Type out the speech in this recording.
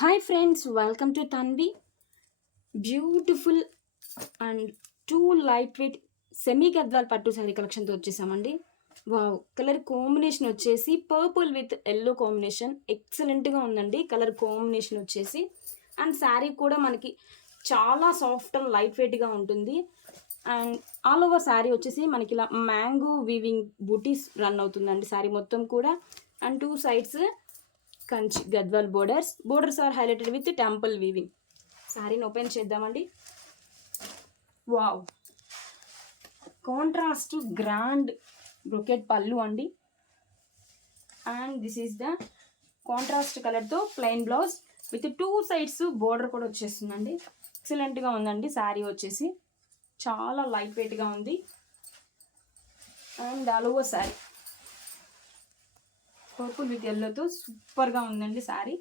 Hi friends, welcome to Tanvi. Beautiful and two light weight semi Gadwal పట్టు శారీ కలెక్షన్తో వచ్చేసామండి. Wow, colour combination వచ్చేసి purple with yellow combination ఎక్సలెంట్గా ఉందండి. Colour combination వచ్చేసి and sari కూడా మనకి చాలా సాఫ్ట్ అండ్ లైట్ వెయిట్గా ఉంటుంది. అండ్ ఆల్ ఓవర్ శారీ వచ్చేసి మనకి ఇలా మ్యాంగో వీవింగ్ బూటీస్ రన్ అవుతుందండి శారీ మొత్తం కూడా. And two sides Kanchi Gadwal borders are highlighted with temple weaving. శారీని ఓపెన్ చేద్దామండి. Wow, contrast grand brocade pallu అండి. And this is the contrast కలర్తో plain blouse with two sides border కూడా వచ్చేస్తుందండి. ఎక్సలెంట్గా ఉందండి శారీ వచ్చేసి, చాలా లైట్ వెయిట్గా ఉంది. And all over sari purple with ఎల్లోతో సూపర్గా ఉందండి శారీ.